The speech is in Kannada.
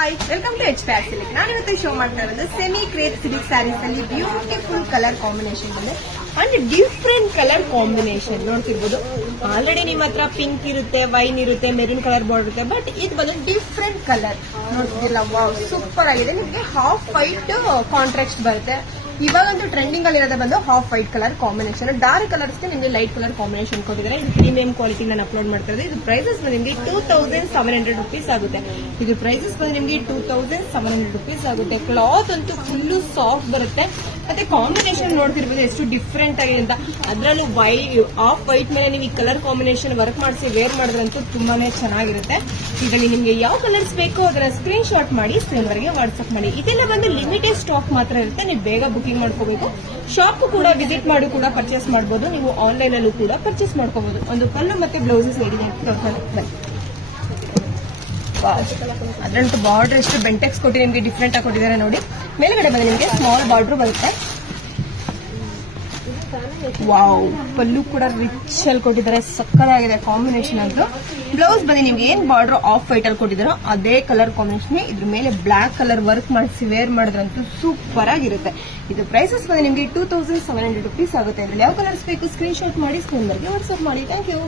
Hi, welcome to H pack silk. ನಾನು ಇವತ್ತು ಶೋ ಮಾಡ್ತಾ ಇರೋದು ಸೆಮಿ ಕ್ರೇಪ್ ಸಿಲ್ಕ್ ಸ್ಯಾರೀಸ್ ಅಲ್ಲಿ ಬ್ಯೂಟಿಫುಲ್ ಕಲರ್ ಕಾಂಬಿನೇಷನ್ ಇದೆ ಅಂಡ್ ಡಿಫ್ರೆಂಟ್ ಕಲರ್ ಕಾಂಬಿನೇಷನ್ ನೋಡ್ತಿರ್ಬೋದು. ಆಲ್ರೆಡಿ ನಿಮ್ಮ ಹತ್ರ ಪಿಂಕ್ ಇರುತ್ತೆ, ವೈನ್ ಇರುತ್ತೆ, ಮೆರೂನ್ ಕಲರ್ ಬಾರ್ಡರ್ ಇರುತ್ತೆ, ಬಟ್ ಇದು ಬಂದು ಡಿಫ್ರೆಂಟ್ ಕಲರ್ ನೋಡ್ತಿದ್ದಿಲ್ಲ. ವಾವ್, ಸೂಪರ್ ಆಗಿದೆ. ನಿಮಗೆ ಹಾಫ್ ವೈಟ್ ಕಾಂಟ್ರಾಸ್ಟ್ ಬರುತ್ತೆ. ಇವಾಗಂತೂ ಟ್ರೆಂಡಿಂಗ್ ಅಲ್ಲಿ ಇರೋದೇ ಬಂದು half white colour combination. Dark ಕಲರ್ಸ್ಗೆ ನಿಮಗೆ ಲೈಟ್ ಕಲರ್ ಕಾಂಬಿನೇಷನ್ ಕೊಟ್ಟಿದ್ದಾರೆ. ಇದು ಪ್ರೀಮಿಯಂ ಕ್ವಾಲಿಟಿ ನಾನು ಅಪ್ಲೋಡ್ ಮಾಡ್ತಾ ಇರೋದು. ಇದು ಪ್ರೈಸಸ್ ಬಂದು ನಿಮಗೆ 2700 rupees ಆಗುತ್ತೆ. ಇದು ಪ್ರೈಸಸ್ ಬಂದು ನಿಮಗೆ 2700 rupees ಆಗುತ್ತೆ. ಕ್ಲಾತ್ ಅಂತೂ ಫುಲ್ಲು ಸಾಫ್ಟ್ ಬರುತ್ತೆ. ಮತ್ತೆ ಕಾಂಬಿನೇಷನ್ ನೋಡ್ತಿರ್ಬೋದು ಎಷ್ಟು ಡಿಫ್ರೆಂಟ್ ಆಗಿದೆ ಅಂತ. ಅದರಲ್ಲೂ ಆಫ್ ವೈಟ್ ಮೇಲೆ ನೀವು ಈ ಕಲರ್ ಕಾಂಬಿನೇಷನ್ ವರ್ಕ್ ಮಾಡಿಸಿ ವೇರ್ ಮಾಡಿದ್ರಂತೂ ತುಂಬಾನೇ ಚೆನ್ನಾಗಿರುತ್ತೆ. ಇದರಲ್ಲಿ ನಿಮಗೆ ಯಾವ ಕಲರ್ಸ್ ಬೇಕೋ ಅದನ್ನ ಸ್ಕ್ರೀನ್ ಶಾಟ್ ಮಾಡಿ ಸ್ಕ್ರೀನ್ ವರೆಗೆ ವಾಟ್ಸ್ಆಪ್ ಮಾಡಿ. ಇದೆಲ್ಲ ಬಂದು ಲಿಮಿಟೆಡ್ ಸ್ಟಾಕ್ ಮಾತ್ರ ಇರುತ್ತೆ. ನೀವು ಬೇಗ ಬುಕಿಂಗ್ ಮಾಡ್ಕೋಬೇಕು. ಶಾಪ್ ಕೂಡ ವಿಸಿಟ್ ಮಾಡಿ ಕೂಡ ಪರ್ಚೇಸ್ ಮಾಡಬಹುದು. ನೀವು ಆನ್ಲೈನ್ ಅಲ್ಲೂ ಕೂಡ ಪರ್ಚೇಸ್ ಮಾಡ್ಕೋಬಹುದು. ಒಂದು ಪಲ್ಲು ಮತ್ತೆ ಬ್ಲೌಸಸ್ ಹೇಗಿದೆ ಅಂತ ತೋರಿಸ್ತಾರೆ. ಅದ್ರಂತೂ ಬಾರ್ಡರ್ ಎಷ್ಟು ಬೆಂಟೆಕ್ಸ್ ಕೊಟ್ಟು ನಿಮಗೆ ಡಿಫ್ರೆಂಟ್ ಆಗಿ ಕೊಟ್ಟಿದ್ದಾರೆ ನೋಡಿ. ಮೇಲ್ಗಡೆ ಬಂದು ನಿಮಗೆ ಸ್ಮಾಲ್ ಬಾರ್ಡರ್ ಬರುತ್ತೆ. ವಾವ್, ಪಲ್ಲು ಕೂಡ ರಿಚ್ ಅಲ್ಲಿ ಕೊಟ್ಟಿದ್ದಾರೆ. ಸಕ್ಕತ್ತಾಗಿದೆ ಕಾಂಬಿನೇಷನ್ ಅಂತೂ. ಬ್ಲೌಸ್ ಬಂದು ನಿಮ್ಗೆ ಏನ್ ಬಾರ್ಡರ್ ಆಫ್ ವೈಟ್ ಅಲ್ಲಿ ಕೊಟ್ಟಿದ್ದಾರೋ ಅದೇ ಕಲರ್ ಕಾಂಬಿನೇಷನ್. ಇದ್ರ ಮೇಲೆ ಬ್ಲಾಕ್ ಕಲರ್ ವರ್ಕ್ ಮಾಡಿಸಿ ವೇರ್ ಮಾಡಿದ್ರಂತೂ ಸೂಪರ್ ಆಗಿರುತ್ತೆ. ಇದು ಪ್ರೈಸಸ್ ಬಂದು ನಿಮಗೆ 2700 rupees ಆಗುತ್ತೆ. ಇದ್ರಲ್ಲಿ ಯಾವ ಕಲರ್ಸ್ ಬೇಕು ಸ್ಕ್ರೀನ್ ಶಾಟ್ ಮಾಡಿ ಸ್ಕ್ರೀನ್ ವರೆಗೆ ವಾಟ್ಸ್ಆಪ್ ಮಾಡಿ. Thank you.